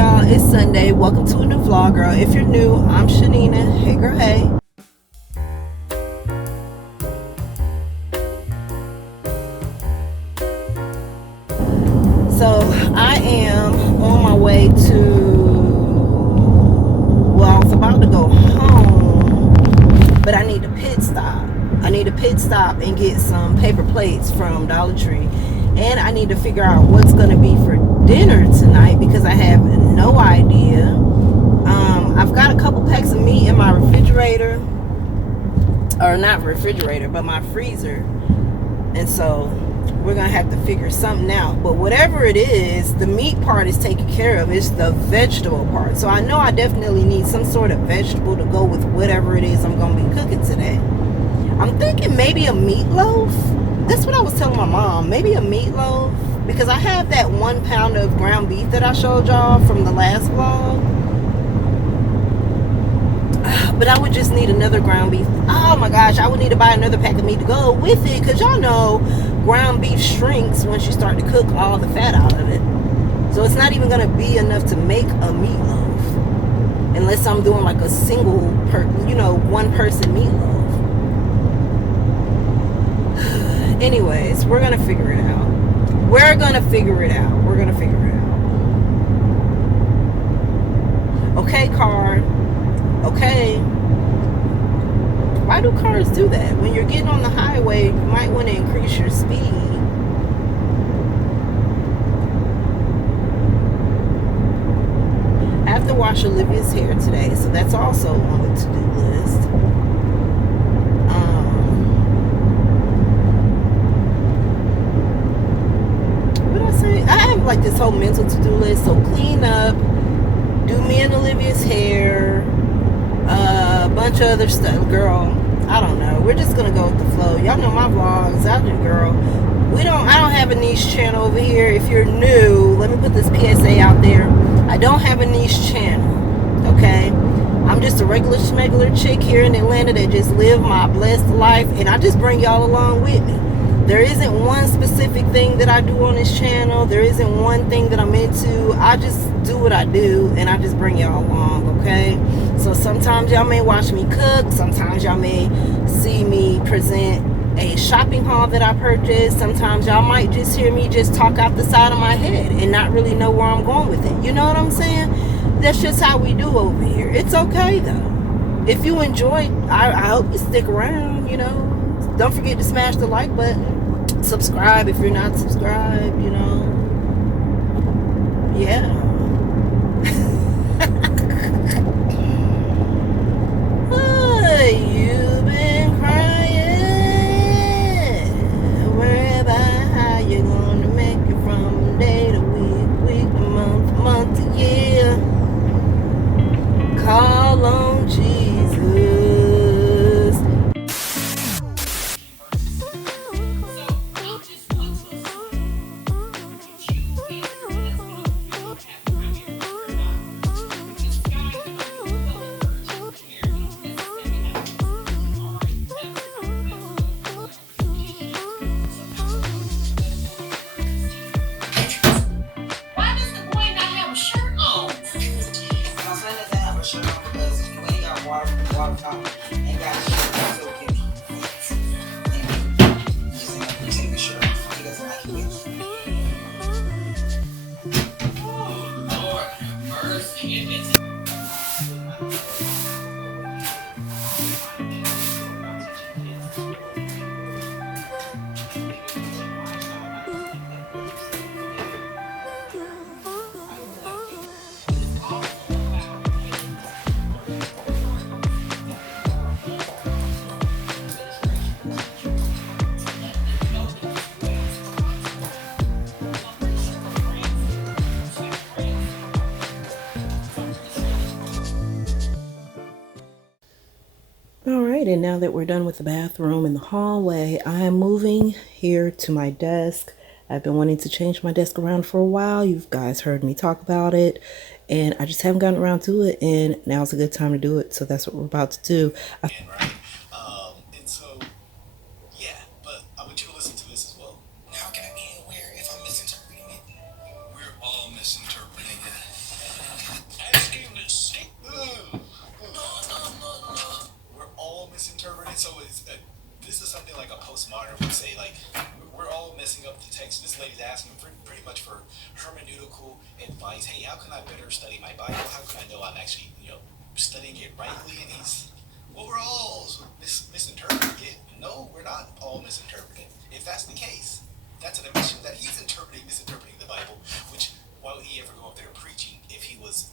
y'all? It's Sunday. Welcome to a new vlog, girl. If you're new, I'm Chanina. Hey, girl, hey. So I am on my way to, well, I was about to go home, but I need a pit stop. I need a pit stop and get some paper plates from Dollar Tree. And I need to figure out what's going to be for dinner tonight because I have no idea. I've got a couple packs of meat in my refrigerator, or not refrigerator, but my freezer. And so we're going to have to figure something out. But whatever it is, the meat part is taken care of. It's the vegetable part. So I know I definitely need some sort of vegetable to go with whatever it is I'm going to be cooking today. I'm thinking maybe a meatloaf. That's what I was telling my mom. Maybe a meatloaf. Because I have that 1 pound of ground beef that I showed y'all from the last vlog. But I would just need another ground beef. Oh my gosh, I would need to buy another pack of meat to go with it. Because y'all know ground beef shrinks once you start to cook all the fat out of it. So it's not even going to be enough to make a meatloaf. Unless I'm doing like a single, one person meatloaf. Anyways, we're going to figure it out. We're going to figure it out. We're going to figure it out. Okay, car. Okay. Why do cars do that? When you're getting on the highway, you might want to increase your speed. I have to wash Olivia's hair today, so that's also on the to-do list. I have like this whole mental to-do list. So clean up, do me and Olivia's hair, a bunch of other stuff. Girl, I don't know. We're just gonna go with the flow. Y'all know my vlogs. I do, girl. I don't have a niche channel over here. If you're new, let me put this PSA out there. I don't have a niche channel. Okay? I'm just a regular smuggler chick here in Atlanta that just live my blessed life, and I just bring y'all along with me. There isn't one specific thing that I do on this channel. There isn't one thing that I'm into. I just do what I do, and I just bring y'all along, okay? So sometimes y'all may watch me cook. Sometimes y'all may see me present a shopping haul that I purchased. Sometimes y'all might just hear me just talk out the side of my head and not really know where I'm going with it. You know what I'm saying? That's just how we do over here. It's okay, though. If you enjoy, I hope you stick around, Don't forget to smash the like button. Subscribe if you're not subscribed, Yeah. You've been crying. Worry about how you're going to make it from day to week to month to year. Call on Jesus. All right, and now that we're done with the bathroom and the hallway, I am moving here to my desk. I've been wanting to change my desk around for a while. You guys heard me talk about it, and I just haven't gotten around to it, and now's a good time to do it, so that's what we're about to do. And so, yeah, but I want you to listen to this as well. How can I be aware if I'm misinterpreting it? We're all misinterpreting it. hey, how can I better study my Bible? How can I know I'm actually, studying it rightly? And well, we're all misinterpreting it. No, we're not all misinterpreting. If that's the case, that's an admission that he's misinterpreting the Bible, which, why would he ever go up there preaching if he was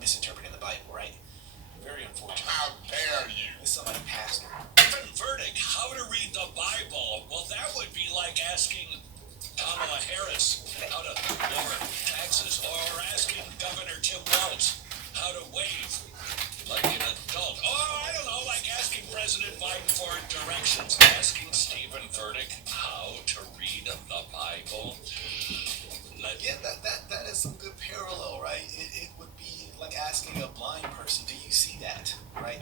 misinterpreting the Bible, right? Very unfortunate. How dare you? It's somebody pastor. Verdict, how to read the Bible. Well, that would be like asking Kamala Harris how to lower taxes, or asking Governor Tim Walz how to wave like an adult. Oh, I don't know, like asking President Biden for directions, asking Stephen Furtick how to read the Bible. Yeah, that is some good parallel, right? It would be like asking a blind person, do you see that, right?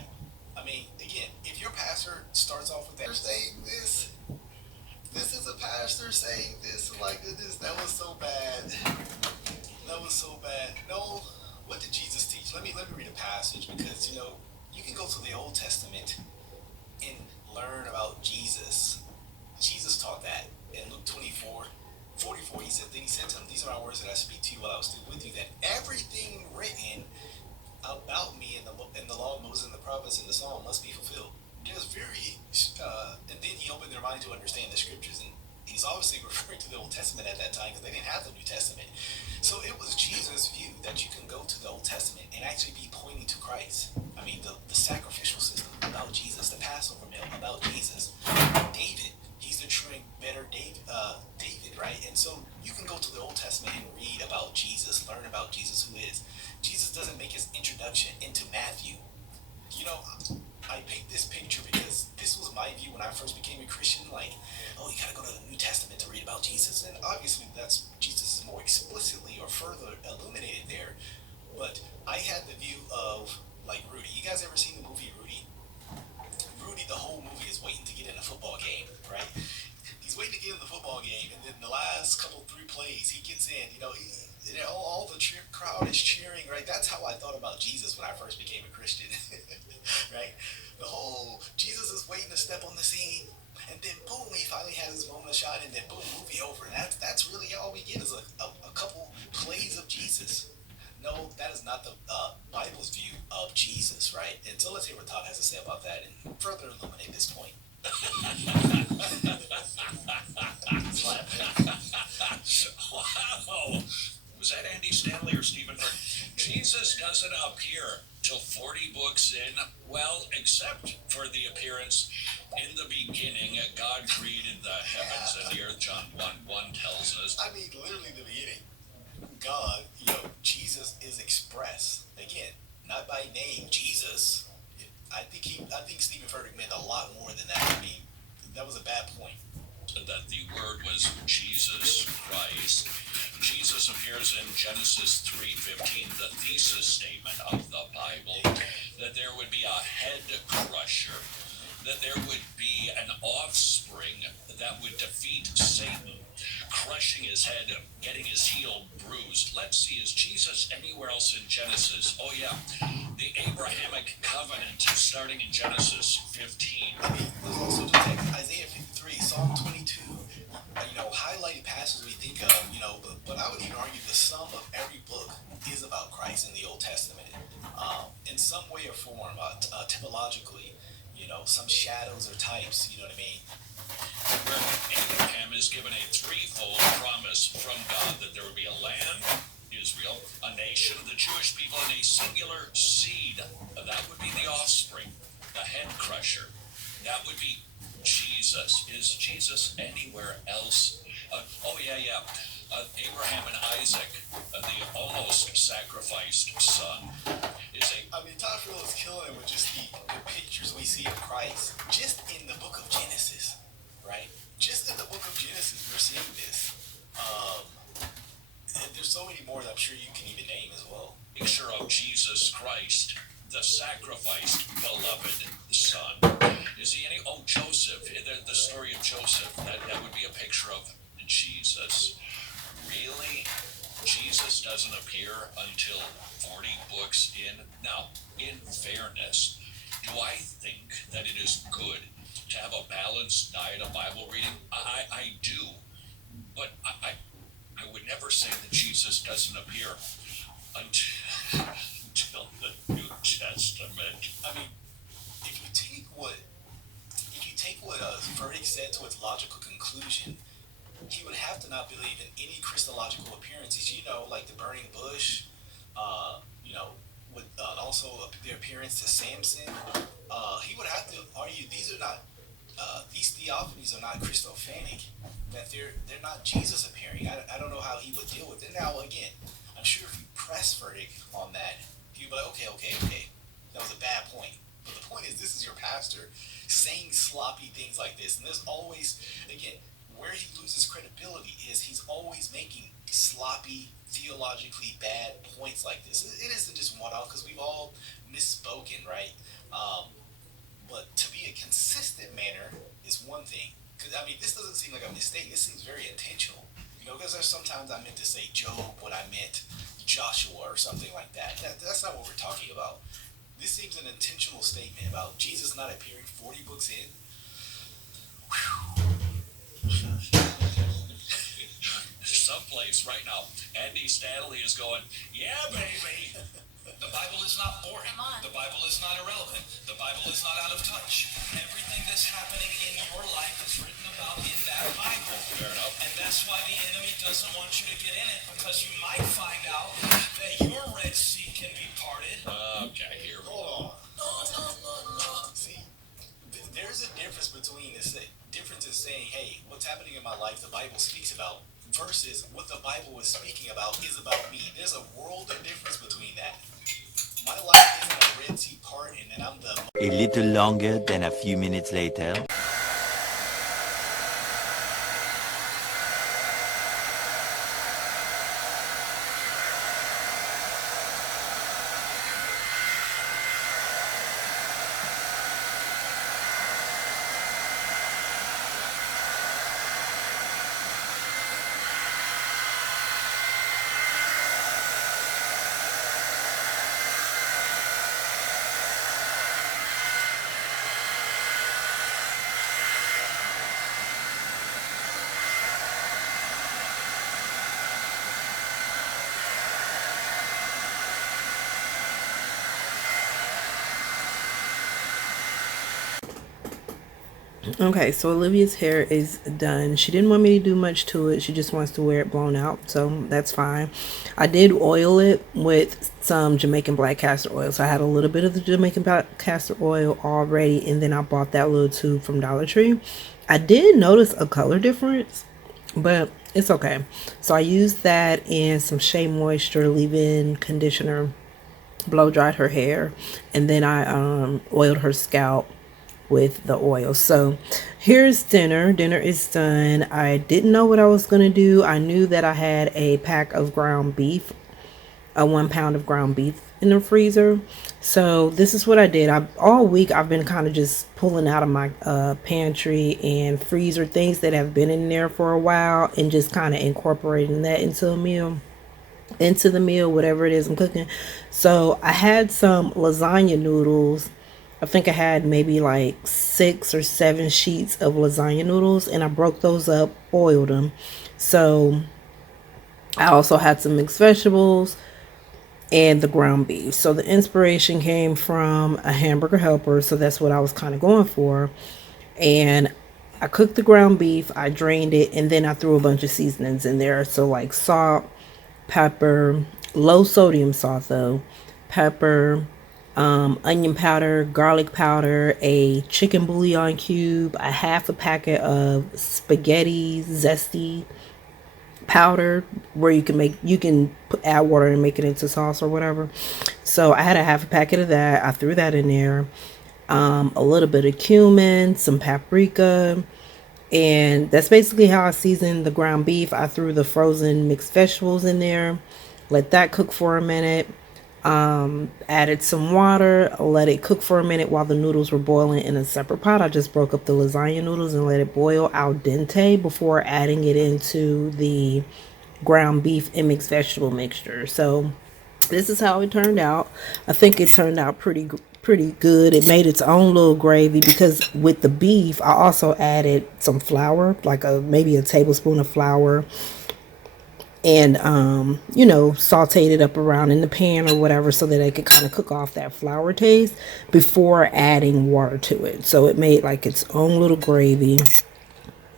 I mean, again, if your pastor starts off with that, saying this is a pastor saying this, oh my goodness, that was so bad. That was so bad. No, what did Jesus teach? Let me read a passage, because, you can go to the Old Testament and learn about Jesus. Jesus taught that in Luke 24:44. He said to him, these are my words that I speak to you while I was still with you, that everything written about me in the law of Moses and the prophets and the Psalm must be fulfilled. It was and then he opened their mind to understand the scriptures, and he's obviously referring to the Old Testament at that time, because they didn't have the New Testament. So it was Jesus' view that you can go to the Old Testament and actually be pointing to Christ. I mean, the sacrificial system about Jesus, the Passover meal about Jesus, David, he's the true and better David, right? And so you can go to the Old Testament and read about Jesus, learn about Jesus, who is. Jesus doesn't make his introduction into Matthew. I paint this picture because this was my view when I first became a Christian. Like, oh, you gotta go to the New Testament to read about Jesus, and obviously Jesus is more explicitly or further illuminated there. But I had the view of, like, Rudy. You guys ever seen the movie Rudy? Rudy, the whole movie is waiting to get in a football game, right? He's waiting to get in the football game, and then the last three plays, he gets in. All the crowd is cheering, right? That's how I thought about Jesus when I first became a Christian, right? The whole Jesus is waiting to step on the scene, and then boom, he finally has his moment of shine, and then boom, movie over. And that's really all we get is a couple plays of Jesus. No, that is not the Bible's view of Jesus, right? And so let's hear what Todd has to say about that and further illuminate this point. Wow. Was that Andy Stanley or Stephen Furtick? Jesus doesn't appear till 40 books in. Well, except for the appearance in the beginning. God created the heavens and the earth, John 1:1 tells us. I mean, literally the beginning. God, Jesus is express. Again, not by name, Jesus. I think Stephen Furtick meant a lot more than that. I mean, that was a bad point. That the word was Jesus Christ. Jesus appears in Genesis 3:15, the thesis statement of the Bible, that there would be a head crusher, that there would be an offspring that would defeat Satan, crushing his head, getting his heel bruised. Let's see, is Jesus anywhere else in Genesis? Oh yeah, the Abrahamic covenant, starting in Genesis 15. I mean, there's also the text, Isaiah 53, Psalm 22, highlighted passages we think of, but I would even argue the sum of every book is about Christ in the Old Testament, in some way or form, typologically, some shadows or types, you know what I mean? Where Abraham is given a threefold promise from God, that there would be a land, Israel, a nation, the Jewish people, and a singular seed. That would be the offspring, the head crusher. That would be Jesus. Is Jesus anywhere else? Abraham and Isaac, the almost sacrificed son, is a... I mean, Todd Frill is killing it with just the pictures we see of Christ just in the book of Genesis, right? Just in the book of Genesis, we're seeing this. And there's so many more that I'm sure you can even name as well. Picture of Jesus Christ, the sacrificed, beloved son. Is he any... Oh, Joseph, the story of Joseph, that would be a picture of Jesus. Really? Jesus doesn't appear until 40 books in. Now, in fairness, do I think that it is good to have a balanced diet of Bible reading? I do. But I would never say that Jesus doesn't appear their appearance to Samson, he would have to argue these are not these theophanies are not Christophanic, that they're not Jesus appearing. I don't know how he would deal with it. Now again, I'm sure if you press verdict on that, he'd be like, okay, that was a bad point. But the point is, this is your pastor saying sloppy things like this, and there's always, again, where he loses credibility is he's always making sloppy, theologically bad points like this. It isn't just one off because we've all misspoken, right? But to be a consistent manner is one thing. Because I mean, this doesn't seem like a mistake. This seems very intentional. Because there's sometimes I meant to say Job when I meant Joshua or something like that. That's not what we're talking about. This seems an intentional statement about Jesus not appearing 40 books in. Someplace right now, Andy Stanley is going, yeah, baby. The Bible is not boring. The Bible is not irrelevant. The Bible is not out of touch. Everything that's happening in your life is written about in that Bible. Fair enough. And that's why the enemy doesn't want you to get in it, because you might find out that your Red Sea can be parted. Okay, here. Hold on. See, there's a difference between this difference in saying, hey, what's happening in my life the Bible speaks about, versus what the Bible is speaking about is about me. There's a world of difference between that. My life isn't a Red Sea part, and then I'm the... A little longer than a few minutes later. Okay, so Olivia's hair is done. She didn't want me to do much to it. She just wants to wear it blown out, so that's fine. I did oil it with some Jamaican black castor oil. So I had a little bit of the Jamaican black castor oil already, and then I bought that little tube from Dollar Tree. I did notice a color difference, but it's okay. So I used that and some Shea Moisture leave-in conditioner, blow dried her hair, and then I oiled her scalp with the oil. So here's dinner. Dinner is done. I didn't know what I was going to do. I knew that I had a pack of ground beef, a 1 pound of ground beef in the freezer. So this is what I did. All week I've been kind of just pulling out of my pantry and freezer things that have been in there for a while and just kind of incorporating that into the meal, whatever it is I'm cooking. So I had some lasagna noodles. I think I had maybe like 6 or 7 sheets of lasagna noodles, and I broke those up, boiled them. So I also had some mixed vegetables and the ground beef. So the inspiration came from a hamburger helper, so that's what I was kind of going for. And I cooked the ground beef, I drained it, and then I threw a bunch of seasonings in there. So like salt, pepper, low sodium salt though, pepper, onion powder, garlic powder, a chicken bouillon cube, a half a packet of spaghetti zesty powder, where you can add water and make it into sauce or whatever. So I had a half a packet of that. I threw that in there. A little bit of cumin, some paprika, and that's basically how I seasoned the ground beef. I threw the frozen mixed vegetables in there, let that cook for a minute. Added some water, let it cook for a minute while the noodles were boiling in a separate pot. I just broke up the lasagna noodles and let it boil al dente before adding it into the ground beef and mixed vegetable mixture. So this is how it turned out. I think it turned out pretty good. It made its own little gravy, because with the beef I also added some flour, like maybe a tablespoon of flour, and sauteed it up around in the pan or whatever, so that I could kind of cook off that flour taste before adding water to it. So it made like its own little gravy.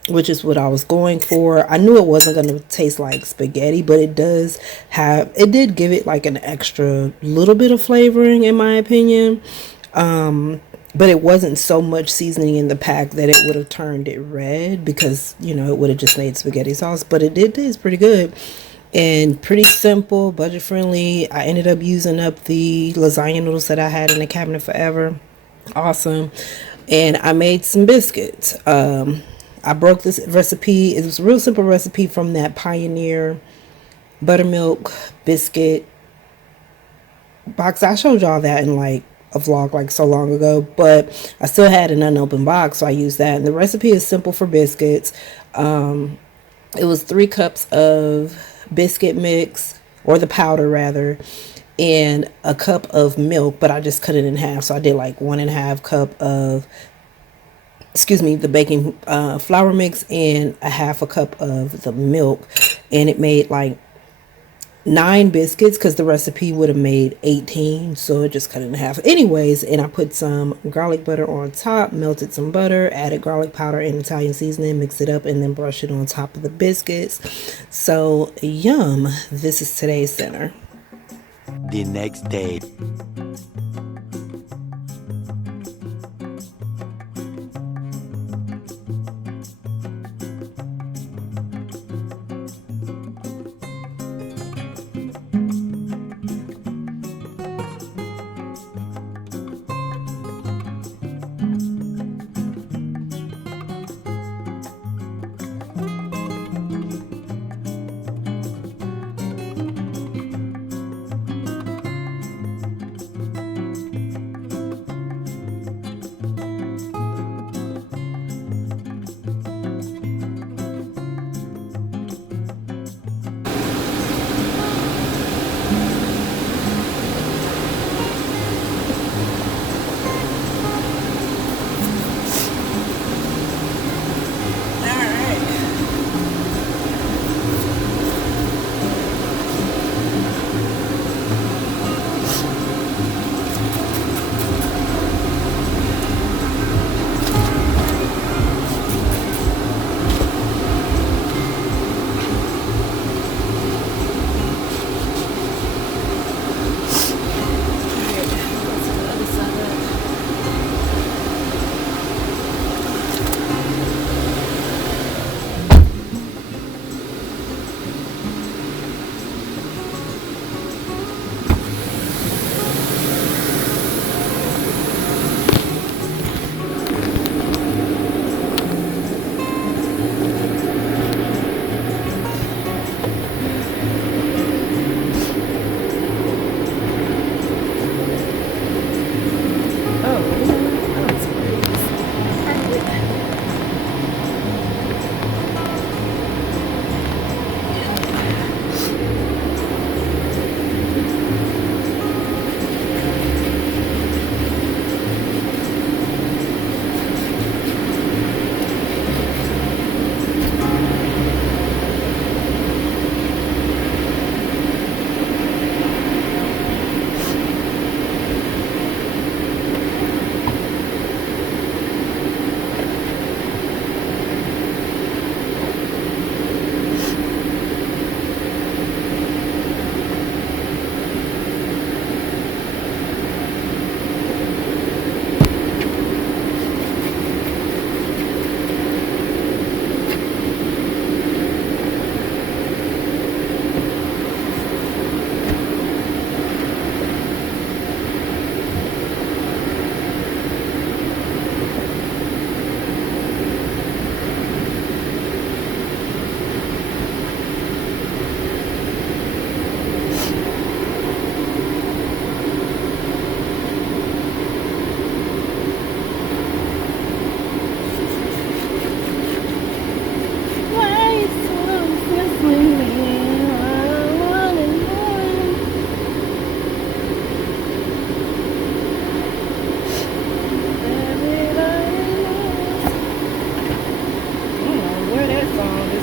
which is what I was going for. I knew it wasn't going to taste like spaghetti, but it did give it like an extra little bit of flavoring, in my opinion. But it wasn't so much seasoning in the pack that it would have turned it red, because, you know, it would have just made spaghetti sauce. But it did taste pretty good and pretty simple, budget friendly. I ended up using up the lasagna noodles that I had in the cabinet forever. Awesome. And I made some biscuits. I broke this recipe. It was a real simple recipe from that Pioneer buttermilk biscuit box. I showed y'all that in like a vlog like so long ago, but I still had an unopened box, so I used that. And the recipe is simple for biscuits. It was 3 cups of biscuit mix, or the powder rather, and a cup of milk, but I just cut it in half. So I did like 1.5 cup of, the baking flour mix, and a half a cup of the milk, and it made like 9 biscuits, because the recipe would have made 18, so it just cut it in half. Anyways, and I put some garlic butter on top, melted some butter, added garlic powder and Italian seasoning, mixed it up, and then brushed it on top of the biscuits. So yum. This is today's dinner. The next day.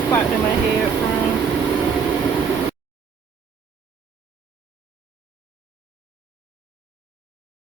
Popped in my head from